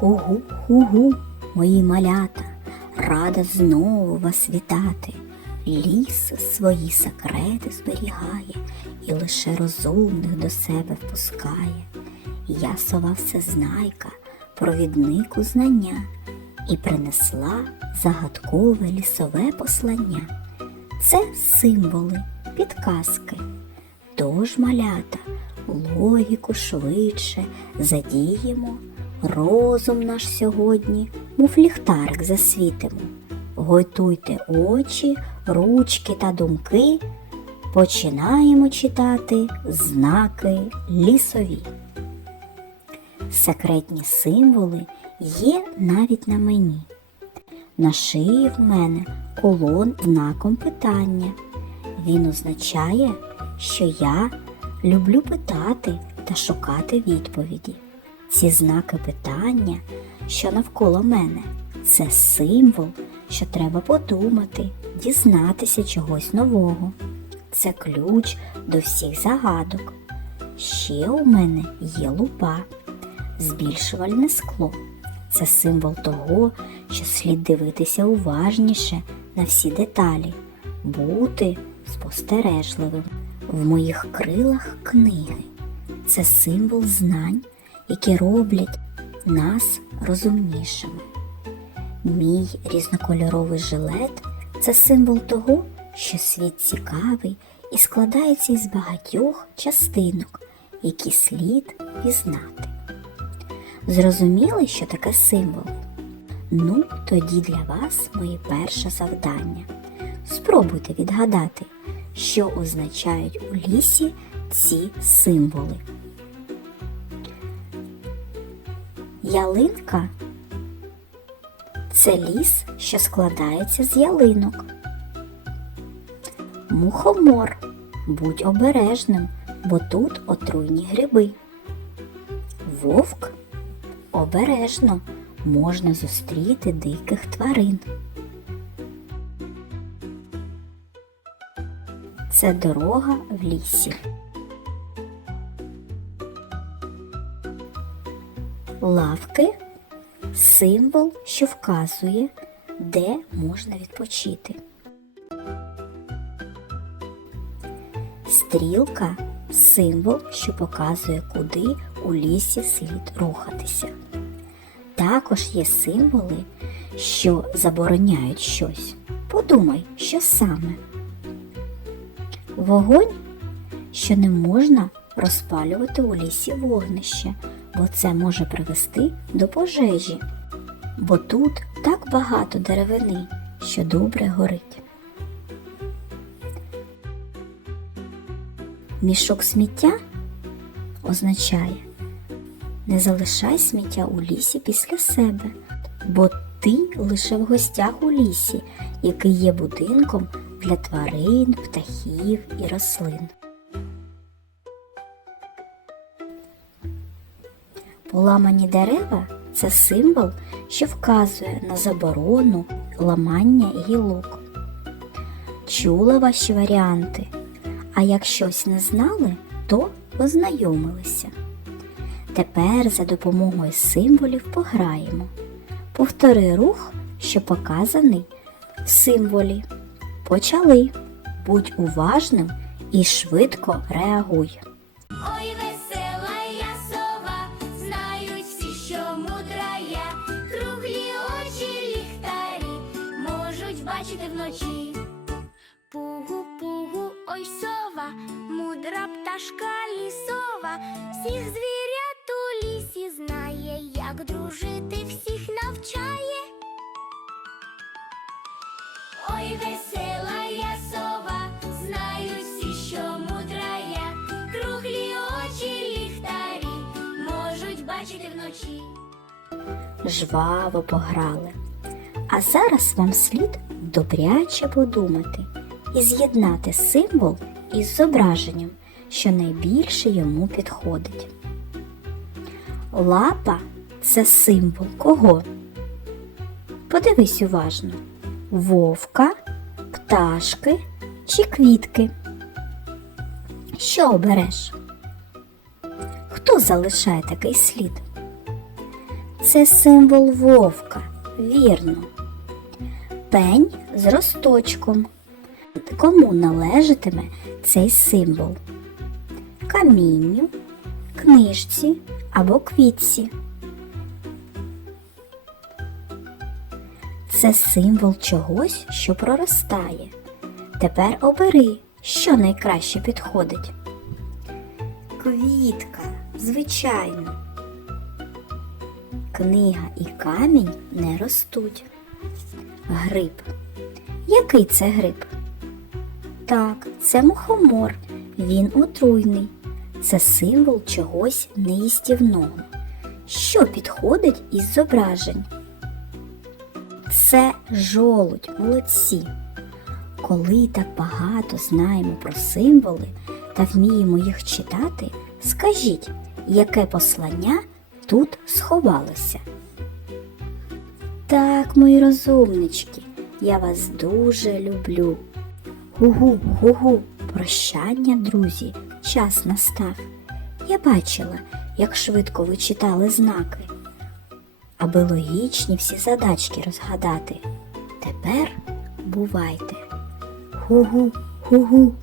Ху-ху-ху-ху, мої малята, рада знову вас вітати. Ліс свої секрети зберігає і лише розумних до себе впускає. Я сова всезнайка, провіднику знання, і принесла загадкове лісове послання. Це символи, підказки. Тож, малята, логіку швидше задіємо, розум наш сьогодні, мов ліхтарик засвітимо. Готуйте очі, ручки та думки. Починаємо читати знаки лісові. Секретні символи є навіть на мені. На шиї в мене колон знаком питання. Він означає, що я люблю питати та шукати відповіді. Ці знаки питання, що навколо мене, це символ, що треба подумати, дізнатися чогось нового. Це ключ до всіх загадок. Ще у мене є лупа, збільшувальне скло. Це символ того, що слід дивитися уважніше на всі деталі, бути спостережливим. В моїх крилах книги. Це символ знань, які роблять нас розумнішими. Мій різнокольоровий жилет це символ того, що світ цікавий і складається із багатьох частинок, які слід пізнати. Зрозуміли, що таке символ? Ну, тоді для вас моє перше завдання. Спробуйте відгадати, що означають у лісі ці символи. Ялинка це ліс, що складається з ялинок. Мухомор. Будь обережним, бо тут отруйні гриби. Вовк обережно можна зустріти диких тварин. Це дорога в лісі. Лавки символ, що вказує, де можна відпочити. Стрілка символ, що показує, куди у лісі слід рухатися. Також є символи, що забороняють щось. Подумай, що саме. Вогонь, що не можна розпалювати у лісі вогнище, бо це може привести до пожежі, бо тут так багато деревини, що добре горить. Мішок сміття означає не залишай сміття у лісі після себе, бо ти лише в гостях у лісі, який є будинком для тварин, птахів і рослин. Поламані дерева це символ, що вказує на заборону ламання гілок. Чула ваші варіанти, а як щось не знали, то ознайомилися. Тепер за допомогою символів пограємо. Повтори рух, що показаний в символі. Почали. Будь уважним і швидко реагуй. Можуть бачити вночі. Пугу-пугу, ой сова, мудра пташка лісова, всіх звірят у лісі знає, як дружити всіх навчає. Ой, весела я сова, знають всі, що мудра я, круглі очі ліхтарі можуть бачити вночі. Жваво пограли. А зараз вам слід добряче подумати і з'єднати символ із зображенням, що найбільше йому підходить. Лапа це символ кого? Подивись уважно. Вовка, пташки чи квітки. Що обереш? Хто залишає такий слід? Це символ вовка, вірно. Пень з росточком. Кому належатиме цей символ? Камінню, книжці або квітці. Це символ чогось, що проростає. Тепер обери, що найкраще підходить. Квітка, звичайно. Книга і камінь не ростуть. Гриб. Який це гриб? Так, це мухомор. Він отруйний. Це символ чогось неїстівного. Що підходить із зображень? Це жолудь, молодці. Коли так багато знаємо про символи та вміємо їх читати, скажіть, яке послання тут сховалося? Так, мої розумнички, я вас дуже люблю. Гугу, гугу, прощання, друзі, час настав. Я бачила, як швидко ви читали знаки, аби логічні всі задачки розгадати. Тепер бувайте. Гугу, гугу,